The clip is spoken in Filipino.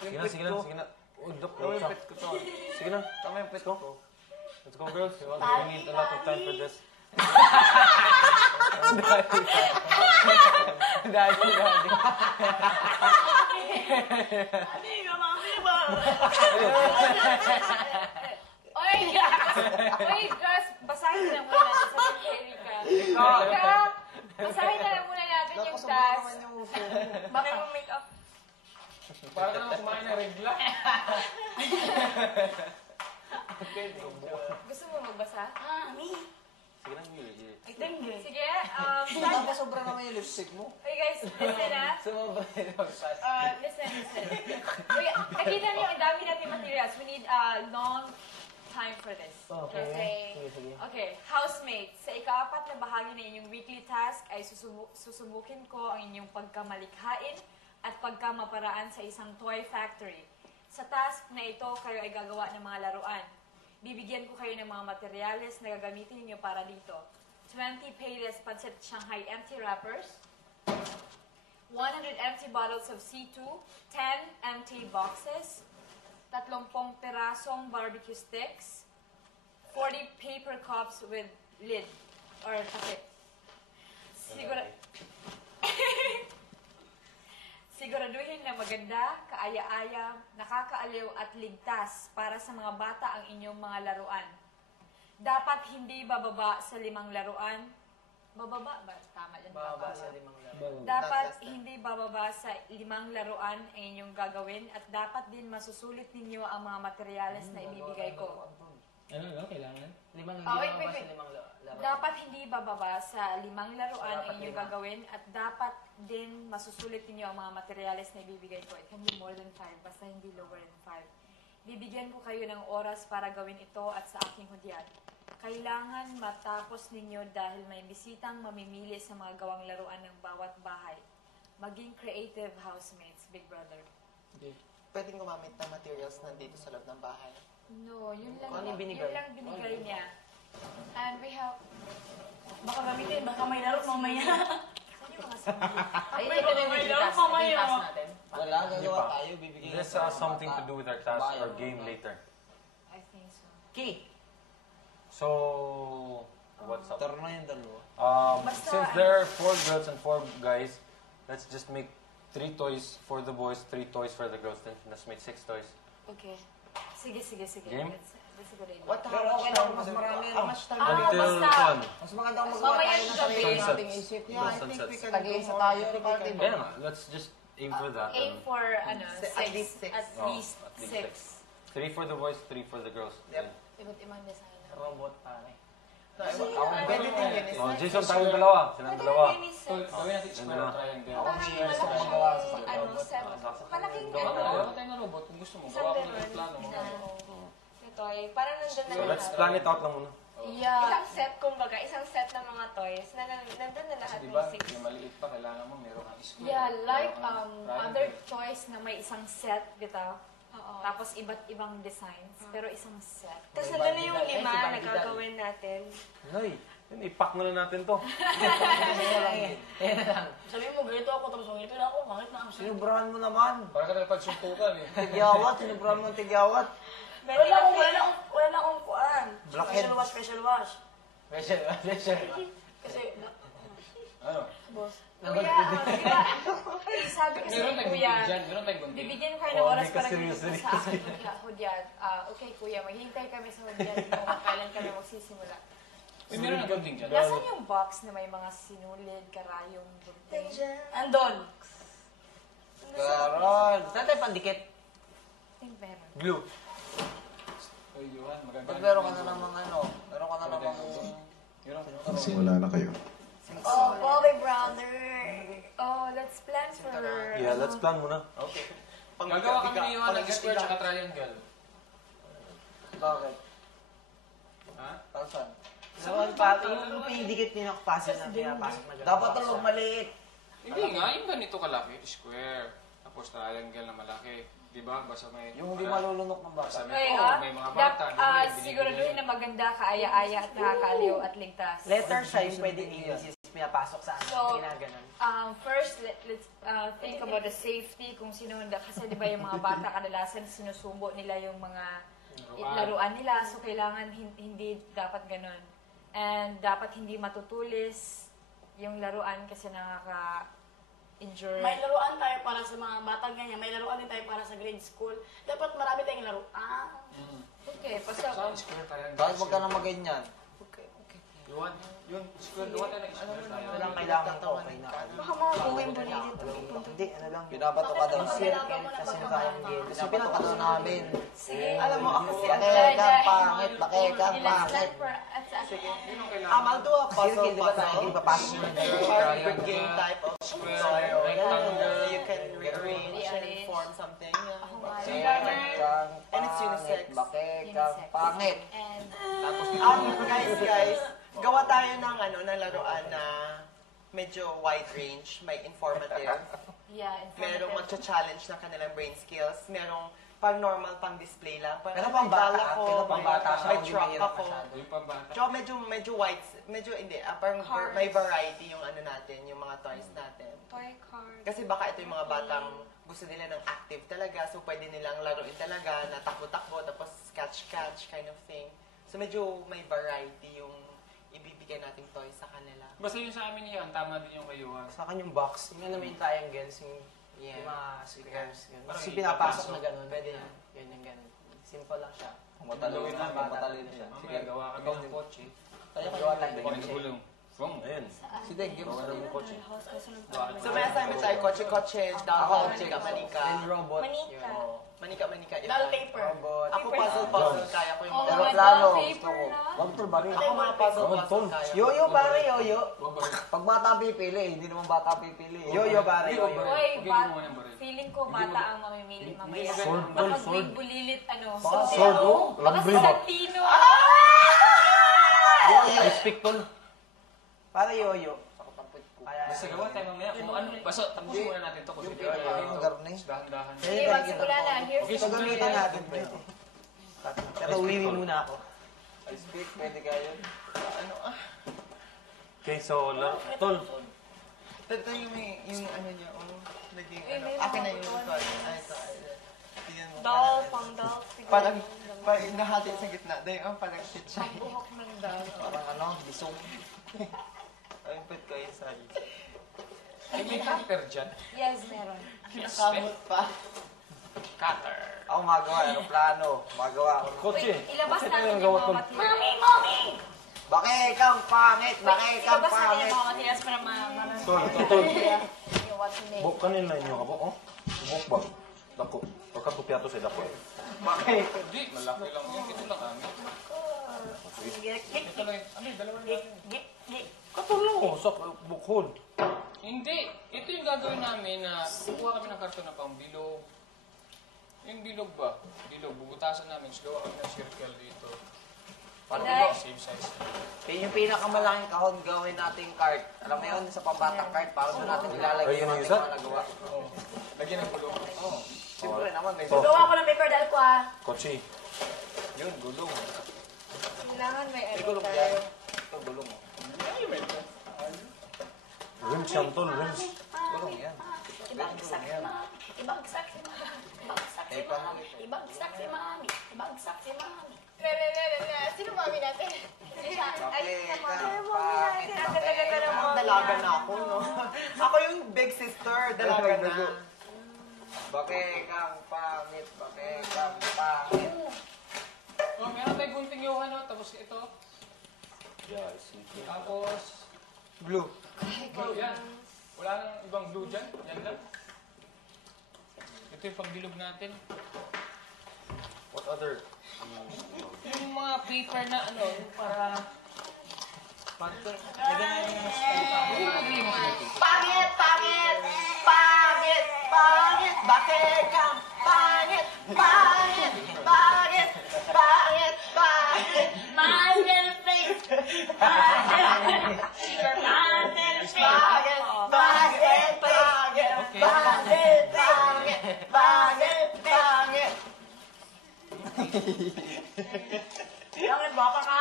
Sige na, sige na, sige na. Udok ko siya. Sige na. Tama yung pet ko. Let's go, girls. We need a lot of time for this. Daddy. Oy, guys, basahin na muna natin sa Erika. Basahin na muna natin yung task. Bakit mo make up? Para ka naman kumain ng regla. Gusto mo magbasa? Me. Sige na, Mili. Sige, Sobra naman yung lipstick mo. okay guys, listen ha. Sumobra yung lipstick. Listen. Okay, nakita niyo, ang dami natin materials. We need a long time for this. Okay, housemates, sa ika-4 na bahagi na inyong weekly task ay susubukin ko ang inyong pagkamalikhain at pagkamaparaan sa isang toy factory. Sa task na ito, kayo ay gagawa ng mga laruan. Bibigyan ko kayo ng mga materyales na gagamitin niyo para dito. 20 Payless Pancit Shanghai empty wrappers, 100 empty bottles of C2, 10 empty boxes, 30 perasong barbecue sticks, 40 paper cups with lid or takip. Siguraduhin na maganda, kaaya-aya, nakakaaliw at ligtas para sa mga bata ang inyong mga laruan. Dapat hindi bababa sa 5 laruan. Bababa ba? Tama yan. Bababa sa 5 laruan. Dapat hindi bababa sa 5 laruan ang inyong gagawin at dapat din masusulit ninyo ang mga materyales na ibibigay ko. Ano, kailangan? 5 wait. laruan. Dapat hindi bababa sa 5 laruan ang inyong gagawin at dapat din masusulit ninyo ang mga materyales na ibibigay ko. It can be more than 5, basta hindi lower than 5. Bibigyan ko kayo ng oras para gawin ito at sa aking hudyat. Kailangan matapos ninyo dahil may bisitang mamimili sa mga gawang laruan ng bawat bahay. Maging creative housemates, Big Brother. Pwedeng gumamit ng materials nandito sa loob ng bahay. No, yun lang, Ano yung binigay? yun lang binigay niya. And we have... Baka gamitin, baka may laro mamaya. Saan yung mga sinuli? Ay, ito na yung weekly task. Weekly task natin. Wala, gagawa tayo. Bibigyan This has something to do with our task or game later. I think so. Key. So, what's up? Tara na yung dalawa. Since there are 4 girls and 4 guys, let's just make 3 toys for the boys, 3 toys for the girls. Then let's make 6 toys. Okay. Sige. Game? That's a good idea. What time? Mas marami. How much time? Until basta. 1. Mas maganda kung magawa Mamaya tayo ng yung sarili gabi. nating isip. Yeah, I think we can Tag-iisa tayo. Yeah, let's just aim for that. Aim for, At least 6. At least 6. 3 for the boys, 3 for the girls. Yep. Iba't ibang design. Robot pare. Pwede din yun. Oh, Jason, tayong dalawa. Silang dalawa. Gawin natin square or triangle. Malaking Gawa tayo ng robot kung gusto mo. Gawa ko ng plano mo. Ito ay parang nandun na So let's plan it out lang muna. Yeah. Isang set, kumbaga, isang set ng mga toys na nandun na lahat Kasi ng diba, 6. yung maliit pa, kailangan mo meron kang square. Yeah, like meron kang other triangle. toys na may isang set, bitaw. Oo. Tapos iba't ibang designs, pero isang set. Tapos nandun na yung 5 na gagawin natin. Nay, yun, ipack na lang natin to. Sabi mo, ganito ako, tapos ganito na ako, bakit na ako? Sinubrahan mo naman. Para ka nagpagsuntukan eh. Tigyawat, sinubrahan mo ng tigyawat. Wala na akong kuan. Blackhead. Special wash. Special. Kasi, Ano? Kuya, sabi kasi Meron ni tayong Kuya, gunting dyan. Meron tayong gunting. bibigyan ko kayo ng oras may para ka-serious gawin ito sa aking hudyat. Okay, Kuya, maghihintay kami sa hudyat kung kailan kami magsisimula. Uy, meron na gunting dyan. Nasaan yung box na may mga sinulid, karayong, gunting? andon. Carol. Saan tayo pandikit? I think meron. Glue. Uy, Johan, maganda. Pag meron ka na namang meron ka na namang... Wala na kayo. Oh, Bobby brother. Oh, let's plan for... Yeah, let's plan muna. Okay. Gagawa kami ni Johan ng square tsaka triangle. Bakit? Ha? Para saan? Saan pa? Yung pinidikit niyo nakapasok na pinapasok na dyan. Dapat ang maliit. Hindi nga, yung ganito kalaki, square. Tapos triangle na malaki. Diba? Basta may... Yung hindi malulunok ng Basta bata. may, Okay, may mga bata. di ba, yung siguraduhin na maganda, kaaya-aya at nakakaliw at ligtas. Letter siya yung pwede ABC pinapasok sa amin. So, Ginaganon. First, let's think about the safety. Kung sino, kasi di ba yung mga bata kadalasan sinusubo nila yung mga laruan nila. So, kailangan hindi dapat ganun. And dapat hindi matutulis yung laruan kasi nakaka-injure. May laruan tayo para sa mga batang ganyan. May laruan din tayo para sa grade school. Dapat marami tayong laruan. Okay, pasok. Saan square tayo? Bakit wag ka na maganyan? Luwan. Yun, square. Luwan tayo square tayo. Ano lang kailangan ko, okay na. Baka mga buwing bulilit. Hindi, ano lang. Binabato ka daw. Yung circle kasi kayang game. Kasi binabato ka daw namin. Alam mo, ako si ano. Bakekang pangit, bakekang pangit. I'll do a puzzle Circle, di ba tayo? Hindi papasok mo na Parang game type of Square, toy. rectangle. You can rearrange and form something. Bakekang And it's pangit, unisex. bakekang pangit. And Guys, gawa tayo ng ng laruan na medyo wide range, may informative. yeah, Merong informative. magcha-challenge ng kanilang brain skills. Merong pang normal, pang display lang. Pero pang bata, pero pang bata siya, may hindi truck mahirap ako. masyado. Yung pambata. Tsaka medyo white, medyo hindi, parang Cars. may variety yung natin, yung mga toys natin. Toy card. Kasi baka ito yung mga batang gusto nila ng active talaga, so pwede nilang laruin talaga, na takbo-takbo, tapos catch-catch kind of thing. So medyo may variety yung ibibigay nating toys sa kanila. Basta yung sa amin yan, tama din yung kayo ha. Sa akin yung box, yung ano may triangles, yung Yeah. mga squares. Ganun. Parang Kasi pinapasok ipapasok. na gano'n. Pwede na. Ganyan, ganun. Simple lang siya. Matalino na, matalino siya. Mamaya gawa kami ng kotse. Tayo gawa tayo ng Kotse kotse. gulong. Boom. Ayun. Si Deng, yung Gawa ng kotse. So may assignment tayo, kotse-kotse, doll, manika-manika. Then robot. Manika. Manika-manika. yun Doll lang. paper. Robot. Ako puzzle-puzzle, kaya ko yung Oh mga... my Aeroplano, God, gusto ko. paper na. Wag tol, bari. Ako mga puzzle-puzzle, kaya ko. Yo-yo pare, yo-yo. Pag bata ang pipili, hindi naman bata ang pipili. Yo-yo pare, Hindi, yo-yo. over. Hoy, Huwag yung gumawa ng baril. feeling ko bata ang mamimili mamaya. Sword, Baka sword. bulilit, Sword, oh. Baka Lambril ba? Santino. I speak, tol. Pare yo-yo. Kaya, Basta gawa tayo mamaya kung ano. Basta tapusin muna natin to kasi Yung garni. dahan-dahan. Sige, magsimula na. Here's Okay, ito gamitin natin pwede. Pero uwiwi muna ako. I speak, pwede kayo. Okay, so, tol. Ito yung ano niya, naging Eh, may akin na mga yung toy. Ito. Tingnan mo. Doll, pang doll. Parang nahati sa gitna. Dahil parang kitchay. buhok ng dal. Parang ano, bisong. Ay, pwede ko yung sari. Ay, may cutter dyan. Yes, meron. Nakamot pa. Cutter. Ako magawa, aeroplano. Magawa ako. Kotse. Wait, ilabas Kotse natin tayo yung gawa, mga tol. materials. Mommy! Bakekang pangit, bakekang Ilabas natin pangit. yung mga materials para Tol, tol. yung what to make. Buk kanila inyo ka po, oh. Buk ba? Dako. Pagkatupyato sa dako. Bakit? Hindi, malaki lang yan. Ito lang amin. Ito lang yun. Ano yung dalawa lang? Katulong ko sa bukhod. Hindi. Ito yung gagawin namin na kukuha kami ng karton na pang bilog. Yung bilog ba? Bilog. Bubutasan namin. So, gawa kami ng circle dito. Para Inay. same size. Yun yung pinakamalaking kahon gawin nating cart. Alam mo yun, sa pambatang cart, para doon natin ilalagay Ay, yun yung yung ating isa? mga nagawa. Oo. Lagyan ng gulong. Oo. Siyempre naman, may Oh. Gawa ko ng paper doll ko ah. Kotse. Yun, gulong. Kailangan may May ano gulong tayo. yan. Ito, gulong. oh. Rims yan, tol. Rims. Gulong yan. Ibagsak si mami. Ibagsak si mami. Ibagsak si Eh, paano mami. ito? Ibagsak si mami. Ibagsak si mami. Sino mami natin? Bakekang pangit, bakekang Dalaga na ako, no? Ako yung big sister, dalaga na. Bakekang pangit, bakekang pangit. Oh, meron tayong gunting yung ano. Tapos ito. Yeah, I see. Tapos, Blue. blue yan. Wala nang ibang blue dyan. Yan lang. Ito yung pangbilog natin. What other? Yung mga paper na ano, yung para... Lagyan natin ng spray pa. Pangit, pangit, pangit, pangit, bakekang, pangit, pangit, pangit, pangit, pangit. My little face. My little face. My little face. Pangit, pangit, pangit, pangit, pangit, pangit, pangit. Bakit baka ka?